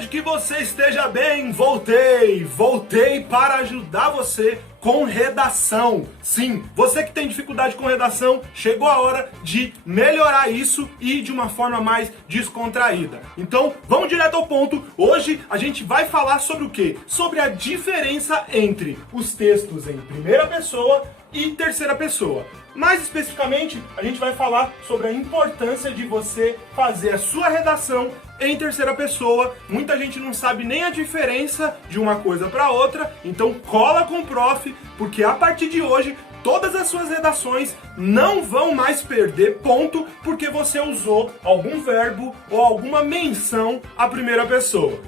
desejo que você esteja bem. Voltei para ajudar você com redação. Sim, você que tem dificuldade com redação, chegou a hora de melhorar isso e de uma forma mais descontraída. Então, vamos direto ao ponto. Hoje a gente vai falar sobre o quê? Sobre a diferença entre os textos em primeira pessoa e terceira pessoa. Mais especificamente, a gente vai falar sobre a importância de você fazer a sua redação em terceira pessoa. Muita gente não sabe nem a diferença de uma coisa para outra, então cola com o prof, porque a partir de hoje todas as suas redações não vão mais perder ponto porque você usou algum verbo ou alguma menção à primeira pessoa.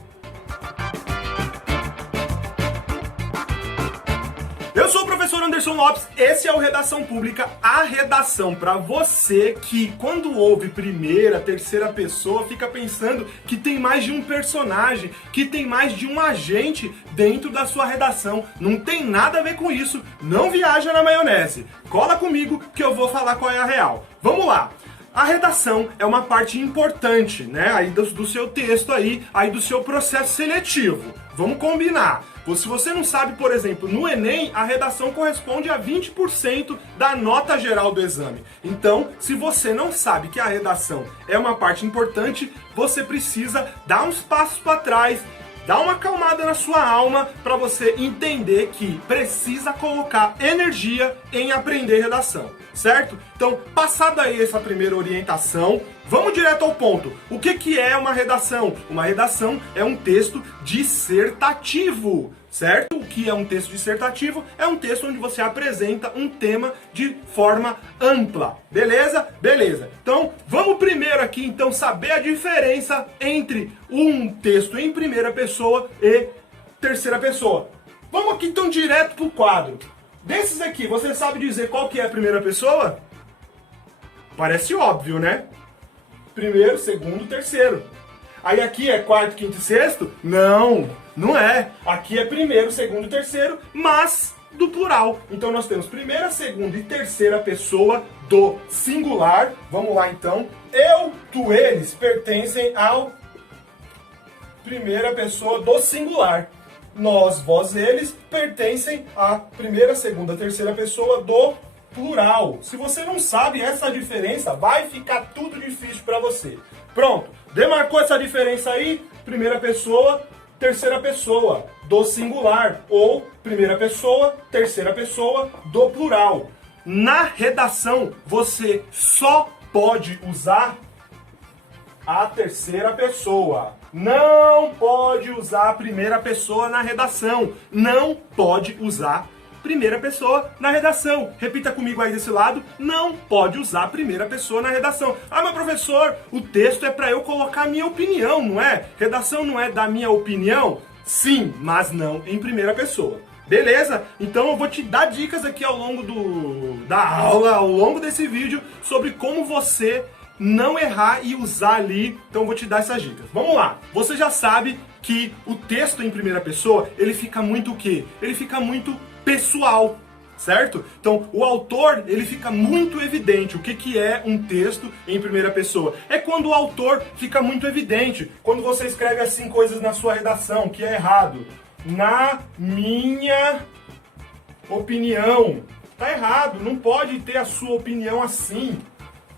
Eu sou o professor Anderson Lopes, esse é o Redação Pública, a redação para você que quando ouve primeira, terceira pessoa fica pensando que tem mais de um personagem, que tem mais de um agente dentro da sua redação. Não tem nada a ver com isso, não viaja na maionese. Cola comigo que eu vou falar qual é a real. Vamos lá! A redação é uma parte importante, né, aí do seu texto aí do seu processo seletivo. Vamos combinar. Se você não sabe, por exemplo, no Enem, a redação corresponde a 20% da nota geral do exame. Então, se você não sabe que a redação é uma parte importante, você precisa dar uns passos para trás, dá uma acalmada na sua alma para você entender que precisa colocar energia em aprender redação, certo? Então, passada aí essa primeira orientação, vamos direto ao ponto. O que é uma redação? Uma redação é um texto dissertativo, certo? O que é um texto dissertativo? É um texto onde você apresenta um tema de forma ampla. Beleza? Beleza. Então, vamos primeiro aqui então saber a diferença entre um texto em primeira pessoa e terceira pessoa. Vamos aqui então direto pro quadro. Desses aqui, você sabe dizer qual que é a primeira pessoa? Parece óbvio, né? Primeiro, segundo, terceiro. Aí aqui é quarto, quinto e sexto? Não, não é. Aqui é primeiro, segundo e terceiro, mas do plural. Então nós temos primeira, segunda e terceira pessoa do singular. Vamos lá então. Eu, tu, eles pertencem ao primeira pessoa do singular. Nós, vós, eles pertencem à primeira, segunda, terceira pessoa do plural. Se você não sabe essa diferença, vai ficar tudo difícil para você. Pronto, demarcou essa diferença aí? Primeira pessoa, terceira pessoa do singular ou primeira pessoa, terceira pessoa do plural. Na redação, você só pode usar a terceira pessoa. Não pode usar a primeira pessoa na redação. Não pode usar primeira pessoa na redação. Repita comigo aí desse lado. Não pode usar a primeira pessoa na redação. Ah, mas professor, o texto é para eu colocar a minha opinião, não é? Redação não é da minha opinião? Sim, mas não em primeira pessoa. Beleza? Então eu vou te dar dicas aqui ao longo da aula, ao longo desse vídeo, sobre como você não errar e usar ali. Então eu vou te dar essas dicas. Vamos lá. Você já sabe que o texto em primeira pessoa, ele fica muito o quê? Ele fica muito pessoal, certo? Então, o autor, ele fica muito evidente. O que é um texto em primeira pessoa? É quando o autor fica muito evidente. Quando você escreve assim coisas na sua redação, que é errado. Na minha opinião. Tá errado, não pode ter a sua opinião assim.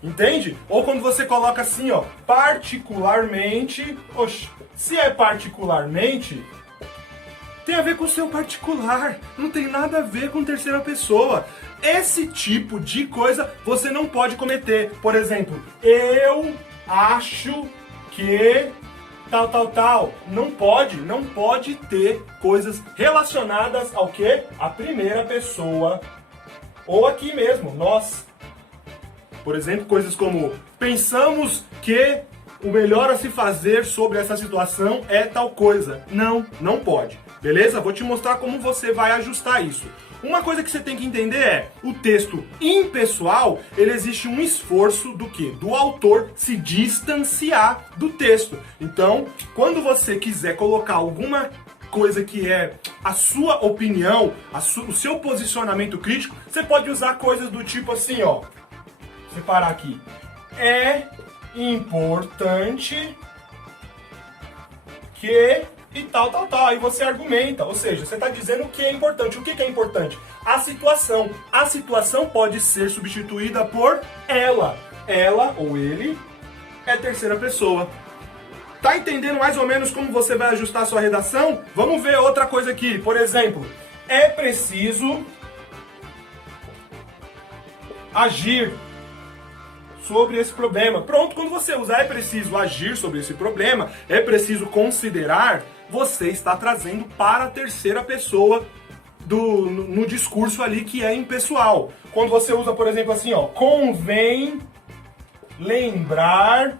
Entende? Ou quando você coloca assim, ó, particularmente. Oxe, se é particularmente, tem a ver com o seu particular, não tem nada a ver com terceira pessoa. Esse tipo de coisa você não pode cometer. Por exemplo, eu acho que tal. Não pode ter coisas relacionadas ao quê? A primeira pessoa. Ou aqui mesmo, nós. Por exemplo, coisas como pensamos que o melhor a se fazer sobre essa situação é tal coisa. Não pode. Beleza? Vou te mostrar como você vai ajustar isso. Uma coisa que você tem que entender é, o texto impessoal, ele existe um esforço do quê? Do autor se distanciar do texto. Então, quando você quiser colocar alguma coisa que é a sua opinião, o seu posicionamento crítico, você pode usar coisas do tipo assim, ó. Vou separar aqui. É importante que e tal. Aí você argumenta, ou seja, você está dizendo o que é importante. O que é importante? A situação. A situação pode ser substituída por ela. Ela ou ele é terceira pessoa. Tá entendendo mais ou menos como você vai ajustar a sua redação? Vamos ver outra coisa aqui. Por exemplo, é preciso agir sobre esse problema. Pronto, quando você usar é preciso agir sobre esse problema, é preciso considerar, você está trazendo para a terceira pessoa no discurso ali que é impessoal. Quando você usa, por exemplo, assim, ó, convém lembrar.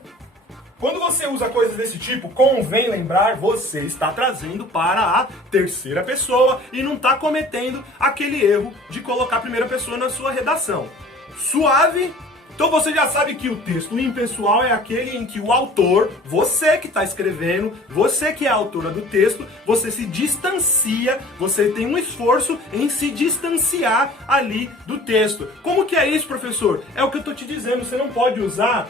Quando você usa coisas desse tipo, convém lembrar, você está trazendo para a terceira pessoa e não está cometendo aquele erro de colocar a primeira pessoa na sua redação. Suave? Então você já sabe que o texto impessoal é aquele em que o autor, você que está escrevendo, você que é a autora do texto, você se distancia, você tem um esforço em se distanciar ali do texto. Como que é isso, professor? É o que eu estou te dizendo, você não pode usar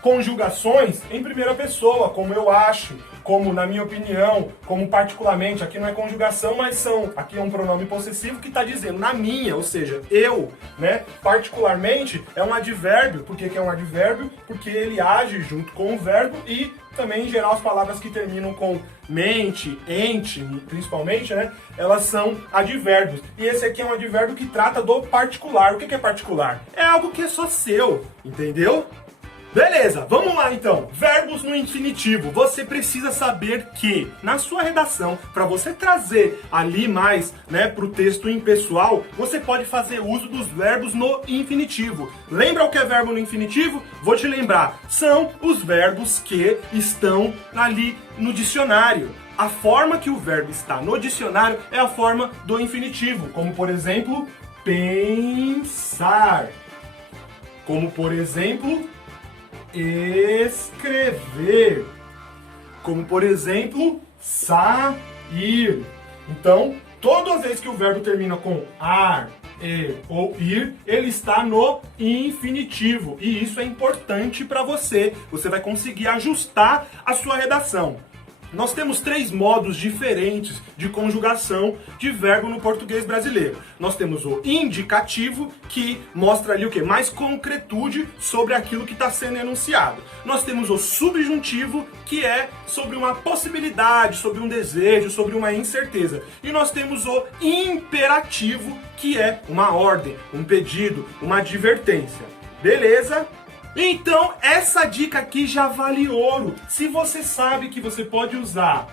conjugações em primeira pessoa, como eu acho, como na minha opinião, como particularmente. Aqui não é conjugação, mas aqui é um pronome possessivo que está dizendo na minha, ou seja, eu, né? Particularmente é um advérbio. Por que é um advérbio? Porque ele age junto com o verbo e também, em geral, as palavras que terminam com mente, ente, principalmente, né? Elas são advérbios. E esse aqui é um advérbio que trata do particular. O que é particular? É algo que é só seu, entendeu? Beleza, vamos lá então. Verbos no infinitivo. Você precisa saber que na sua redação, para você trazer ali mais, né, para o texto impessoal, você pode fazer uso dos verbos no infinitivo. Lembra o que é verbo no infinitivo? Vou te lembrar. São os verbos que estão ali no dicionário. A forma que o verbo está no dicionário é a forma do infinitivo, como por exemplo, pensar. Como por exemplo, escrever, como por exemplo, sair. Então, toda vez que o verbo termina com ar, ou ir, ele está no infinitivo. E isso é importante para você. Você vai conseguir ajustar a sua redação. Nós temos 3 modos diferentes de conjugação de verbo no português brasileiro. Nós temos o indicativo, que mostra ali o quê? Mais concretude sobre aquilo que está sendo enunciado. Nós temos o subjuntivo, que é sobre uma possibilidade, sobre um desejo, sobre uma incerteza. E nós temos o imperativo, que é uma ordem, um pedido, uma advertência. Beleza? Então, essa dica aqui já vale ouro. Se você sabe que você pode usar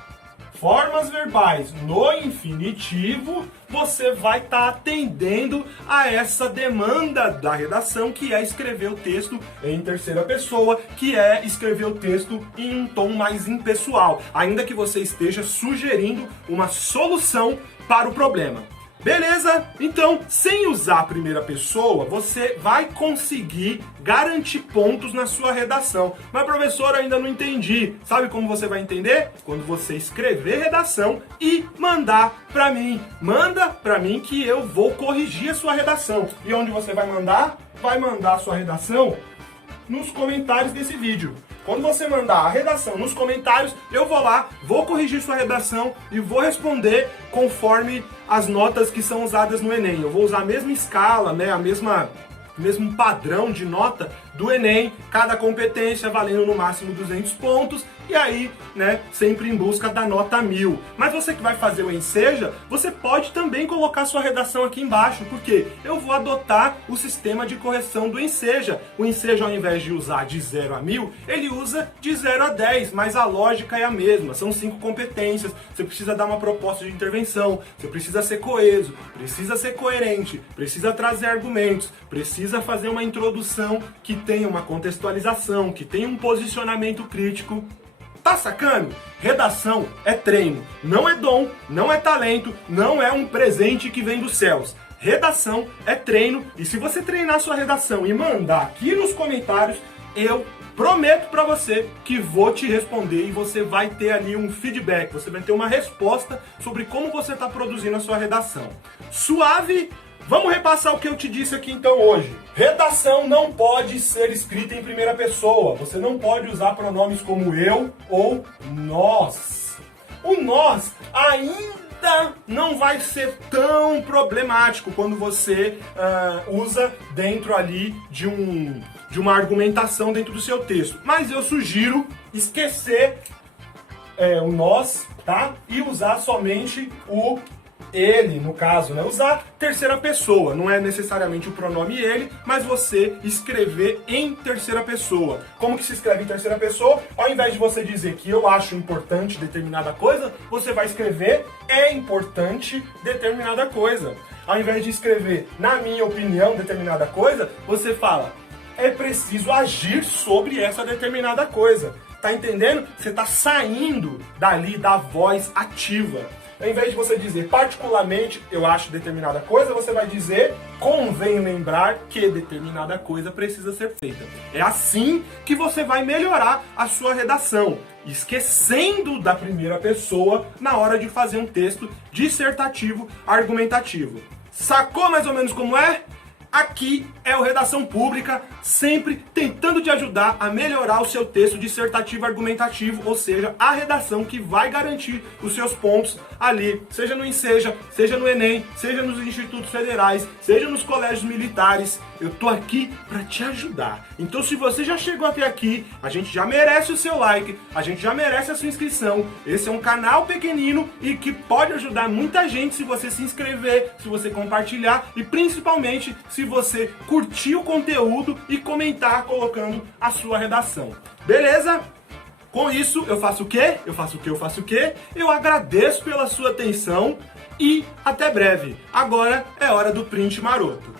formas verbais no infinitivo, você vai estar atendendo a essa demanda da redação, que é escrever o texto em terceira pessoa, que é escrever o texto em um tom mais impessoal, ainda que você esteja sugerindo uma solução para o problema. Beleza? Então, sem usar a primeira pessoa, você vai conseguir garantir pontos na sua redação. Mas, professor, eu ainda não entendi. Sabe como você vai entender? Quando você escrever redação e mandar para mim. Manda para mim que eu vou corrigir a sua redação. E onde você vai mandar? Vai mandar a sua redação nos comentários desse vídeo. Quando você mandar a redação nos comentários, eu vou lá, vou corrigir sua redação e vou responder conforme as notas que são usadas no Enem. Eu vou usar a mesma escala, né, mesmo padrão de nota do Enem, cada competência valendo no máximo 200 pontos, e aí, né, sempre em busca da nota 1000. Mas você que vai fazer o Enseja, você pode também colocar sua redação aqui embaixo, porque eu vou adotar o sistema de correção do Enseja. O Enseja, ao invés de usar de 0 a 1000, ele usa de 0 a 10, mas a lógica é a mesma. São 5 competências, você precisa dar uma proposta de intervenção, você precisa ser coeso, precisa ser coerente, precisa trazer argumentos, precisa fazer uma introdução que tenha uma contextualização, que tenha um posicionamento crítico. Tá sacando? Redação é treino, não é dom, não é talento, não é um presente que vem dos céus. Redação é treino, e se você treinar sua redação e mandar aqui nos comentários, eu prometo pra você que vou te responder e você vai ter ali um feedback, você vai ter uma resposta sobre como você tá produzindo a sua redação. Suave? Vamos repassar o que eu te disse aqui então hoje. Redação não pode ser escrita em primeira pessoa. Você não pode usar pronomes como eu ou nós. O nós ainda não vai ser tão problemático quando você usa dentro ali de uma argumentação dentro do seu texto. Mas eu sugiro esquecer o nós, tá? E usar somente o ele, no caso, né? Usar terceira pessoa, não é necessariamente o pronome ele, mas você escrever em terceira pessoa. Como que se escreve em terceira pessoa? Ao invés de você dizer que eu acho importante determinada coisa, você vai escrever é importante determinada coisa. Ao invés de escrever na minha opinião determinada coisa, você fala é preciso agir sobre essa determinada coisa. Tá entendendo? Você tá saindo dali da voz ativa. Ao invés de você dizer particularmente eu acho determinada coisa, você vai dizer convém lembrar que determinada coisa precisa ser feita. É assim que você vai melhorar a sua redação, esquecendo da primeira pessoa na hora de fazer um texto dissertativo argumentativo. Sacou mais ou menos como é? Aqui é o Redação Pública, sempre tentando te ajudar a melhorar o seu texto dissertativo argumentativo, ou seja, a redação que vai garantir os seus pontos ali, seja no Enseja, seja no Enem, seja nos institutos federais, seja nos colégios militares. Eu tô aqui para te ajudar. Então, se você já chegou até aqui, a gente já merece o seu like, a gente já merece a sua inscrição. Esse é um canal pequenino e que pode ajudar muita gente se você se inscrever, se você compartilhar e principalmente se você curtir o conteúdo e comentar colocando a sua redação. Beleza? Com isso, eu faço o quê? Eu agradeço pela sua atenção e até breve. Agora é hora do print maroto.